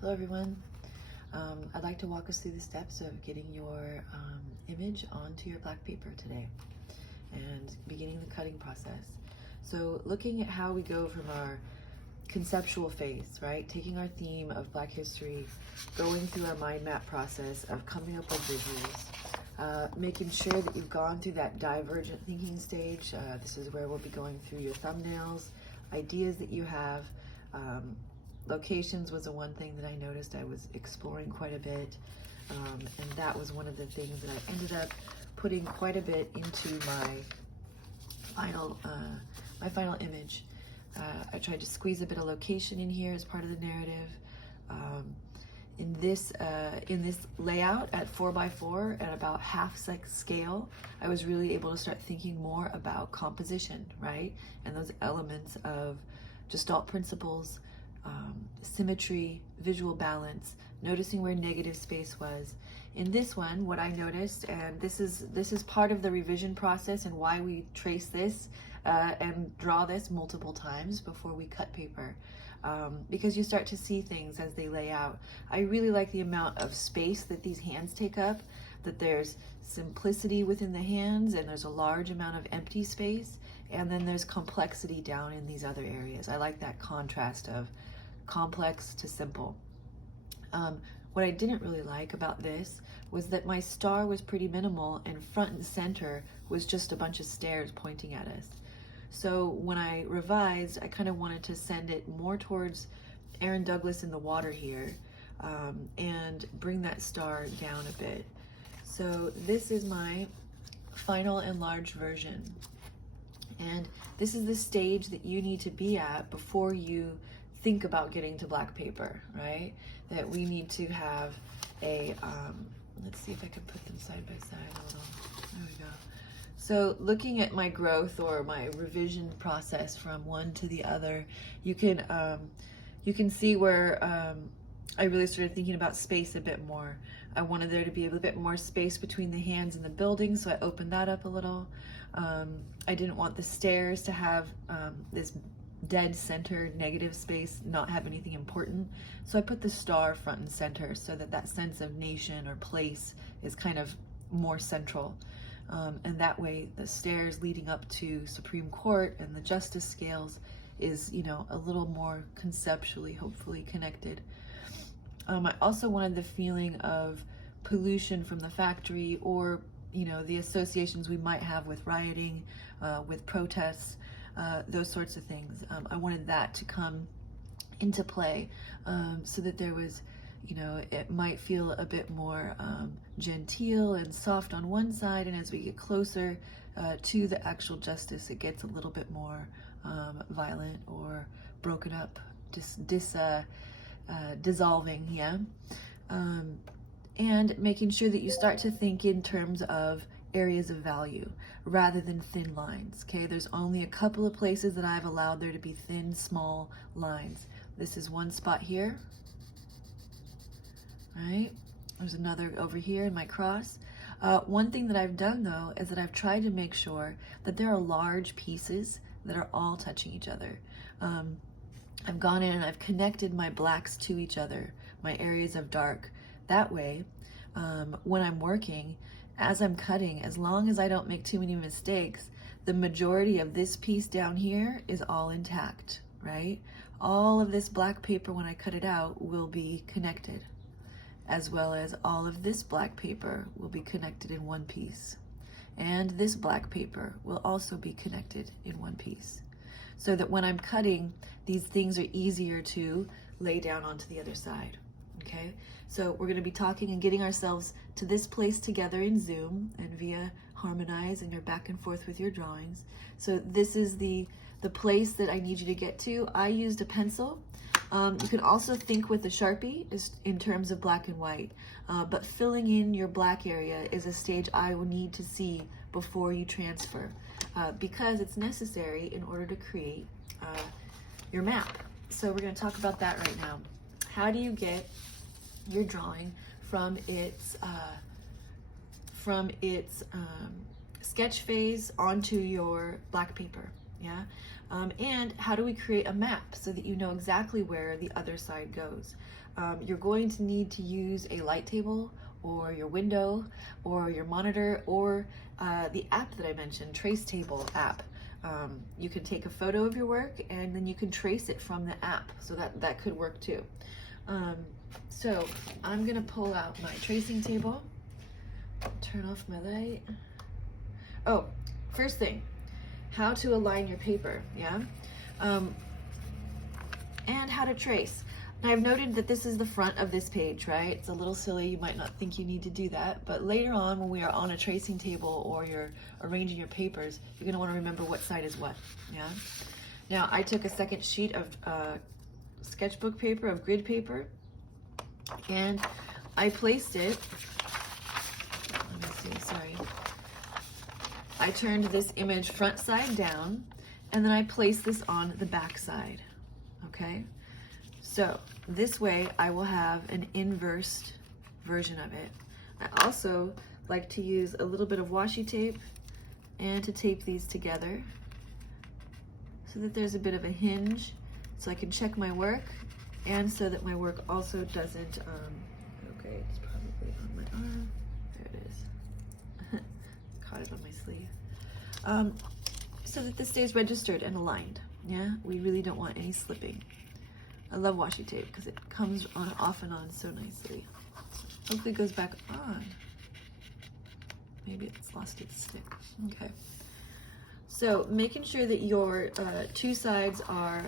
Hello everyone. I'd like to walk us through the steps of getting your image onto your black paper today and beginning the cutting process. So looking at how we go from our conceptual phase, right? Taking our theme of Black history, going through our mind map process of coming up with visuals, making sure that you've gone through that divergent thinking stage. This is where we'll be going through your thumbnails, ideas that you have. Locations was the one thing that I noticed I was exploring quite a bit, and that was one of the things that I ended up putting quite a bit into my final image. I tried to squeeze a bit of location in here as part of the narrative. In this layout at 4x4 at about half scale, I was really able to start thinking more about composition, right? And those elements of Gestalt principles, symmetry, visual balance, noticing where negative space was. In this one, what I noticed, and this is part of the revision process and why we trace this and draw this multiple times before we cut paper, because you start to see things as they lay out. I really like the amount of space that these hands take up, that there's simplicity within the hands and there's a large amount of empty space, and then there's complexity down in these other areas. I like that contrast of complex to simple. What I didn't really like about this was that my star was pretty minimal and front and center was just a bunch of stairs pointing at us. So when I revised, I kind of wanted to send it more towards Aaron Douglas in the water here, and bring that star down a bit. So this is my final enlarged version. And this is the stage that you need to be at before you think about getting to black paper, right? That we need to have a, let's see if I can put them side by side a little. There we go. So looking at my growth or my revision process from one to the other, you can see where I really started thinking about space a bit more. I wanted there to be a little bit more space between the hands and the building, so I opened that up a little. I didn't want the stairs to have this dead center negative space, not have anything important. So I put the star front and center so that that sense of nation or place is kind of more central. And that way the stairs leading up to Supreme Court and the justice scales is, you know, a little more conceptually, hopefully connected. I also wanted the feeling of pollution from the factory, or, you know, the associations we might have with rioting, with protests, those sorts of things. I wanted that to come into play, so that there was, you know, it might feel a bit more genteel and soft on one side, and as we get closer to the actual justice, it gets a little bit more violent or broken up, dissolving, yeah. And making sure that you start to think in terms of areas of value rather than thin lines, okay? There's only a couple of places that I've allowed there to be thin, small lines. This is one spot here, right? There's another over here in my cross. One thing that I've done though is that I've tried to make sure that there are large pieces that are all touching each other. I've gone in and I've connected my blacks to each other, my areas of dark. That way, when I'm working, as I'm cutting, as long as I don't make too many mistakes, the majority of this piece down here is all intact, right? All of this black paper, when I cut it out, will be connected, as well as all of this black paper will be connected in one piece. And this black paper will also be connected in one piece, so that when I'm cutting, these things are easier to lay down onto the other side, okay? So we're gonna be talking and getting ourselves to this place together in Zoom and via Harmonize, and you're back and forth with your drawings. So this is the place that I need you to get to. I used a pencil. You can also think with a Sharpie in terms of black and white, but filling in your black area is a stage I will need to see before you transfer, because it's necessary in order to create your map. So we're going to talk about that right now. How do you get your drawing from its sketch phase onto your black paper? Yeah, And how do we create a map so that you know exactly where the other side goes? You're going to need to use a light table or your window or your monitor or the app that I mentioned, Trace Table app. You can take a photo of your work and then you can trace it from the app, so that could work too. So I'm gonna pull out my tracing table, turn off my light. Oh, first thing, how to align your paper, yeah? And how to trace. Now I've noted that this is the front of this page, right? It's a little silly, you might not think you need to do that, but later on when we are on a tracing table or you're arranging your papers, you're gonna wanna remember what side is what, yeah? Now I took a second sheet of sketchbook paper, of grid paper, and I placed it, let me see, sorry. I turned this image front side down, and then I placed this on the back side, okay? So this way I will have an inversed version of it. I also like to use a little bit of washi tape and to tape these together so that there's a bit of a hinge so I can check my work, and so that my work also doesn't, okay, it's probably on my arm. There it is. Caught it on my sleeve. So that this stays registered and aligned. Yeah, we really don't want any slipping. I love washi tape because it comes on off and on so nicely. Hopefully it goes back on. Maybe it's lost its stick. Okay. So making sure that your two sides are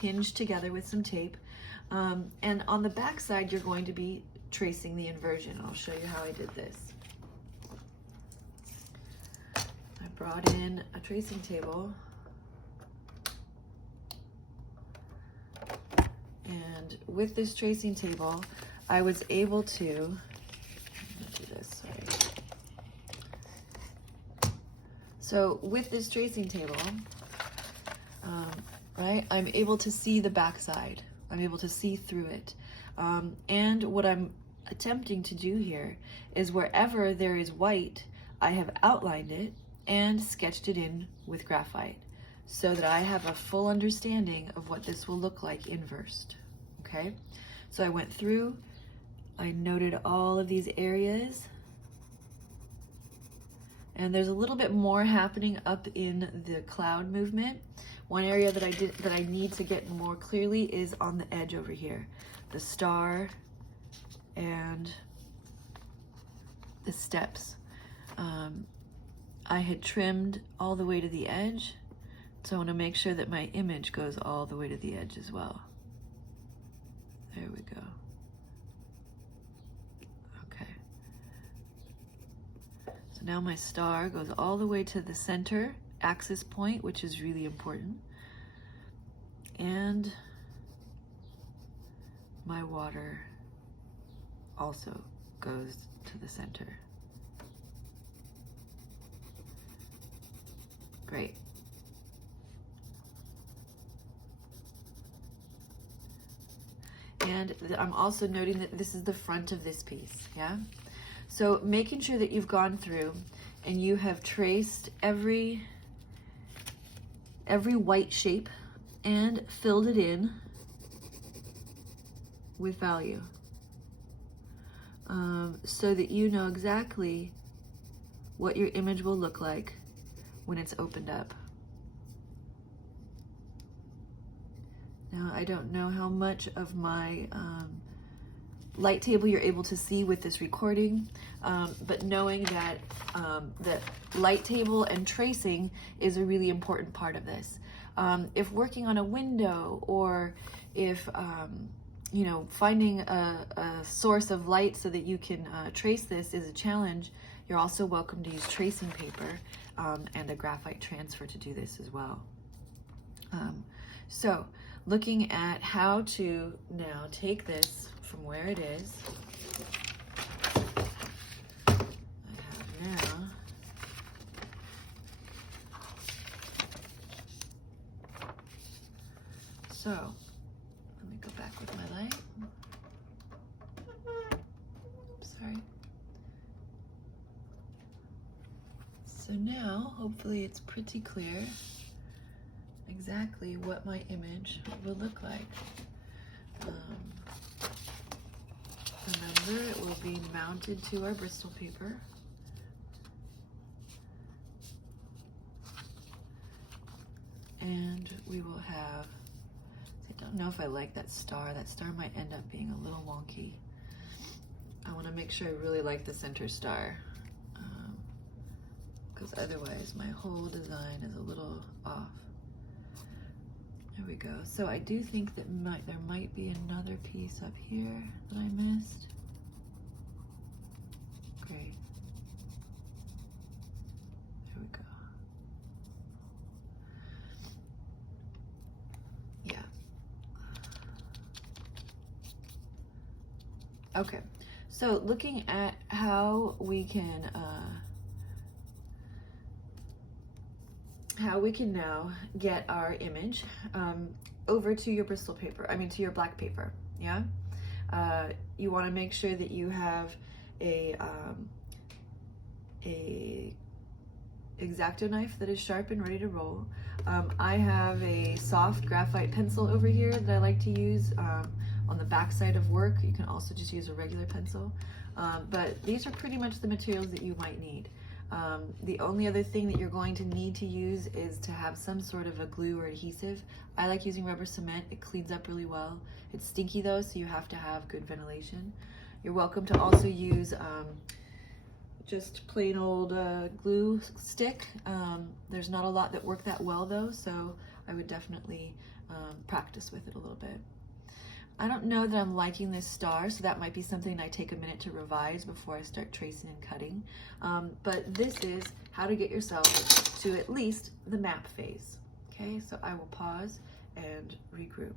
hinged together with some tape. And on the back side, you're going to be tracing the inversion. I'll show you how I did this. I brought in a tracing table. And with this tracing table, I was able to, I'm gonna do this, sorry. So with this tracing table, right, I'm able to see the backside. I'm able to see through it. And what I'm attempting to do here is wherever there is white, I have outlined it and sketched it in with graphite so that I have a full understanding of what this will look like inversed, okay? So I went through, I noted all of these areas, and there's a little bit more happening up in the cloud movement. One area that I need to get more clearly is on the edge over here, the star and the steps. I had trimmed all the way to the edge, so I want to make sure that my image goes all the way to the edge as well. There we go. Okay. So now my star goes all the way to the center axis point, which is really important. And my water also goes to the center. Great. And I'm also noting that this is the front of this piece, yeah? So making sure that you've gone through and you have traced every white shape and filled it in with value, so that you know exactly what your image will look like when it's opened up. Now, I don't know how much of my light table you're able to see with this recording, but knowing that that light table and tracing is a really important part of this. If working on a window, or if you know, finding a source of light so that you can trace this is a challenge, you're also welcome to use tracing paper and a graphite transfer to do this as well. So looking at how to now take this from where it is, I have now so let me go back with my light. Oops, sorry. So now, hopefully it's pretty clear exactly what my image will look like. Remember, it will be mounted to our Bristol paper. And we will have, I don't know if I like that star. That star might end up being a little wonky. I want to make sure I really like the center star, because otherwise my whole design is a little off. There we go. So I do think that there might be another piece up here that I missed. Great. There we go. Yeah. Okay. So looking at how we can now get our image over to your Bristol paper, to your black paper, yeah? You want to make sure that you have a X-Acto knife that is sharp and ready to roll. I have a soft graphite pencil over here that I like to use on the back side of work. You can also just use a regular pencil, but these are pretty much the materials that you might need. The only other thing that you're going to need to use is to have some sort of a glue or adhesive. I like using rubber cement. It cleans up really well. It's stinky though, so you have to have good ventilation. You're welcome to also use just plain old glue stick. There's not a lot that work that well though, so I would definitely practice with it a little bit. I don't know that I'm liking this star, so that might be something I take a minute to revise before I start tracing and cutting. But this is how to get yourself to at least the map phase. Okay, so I will pause and regroup.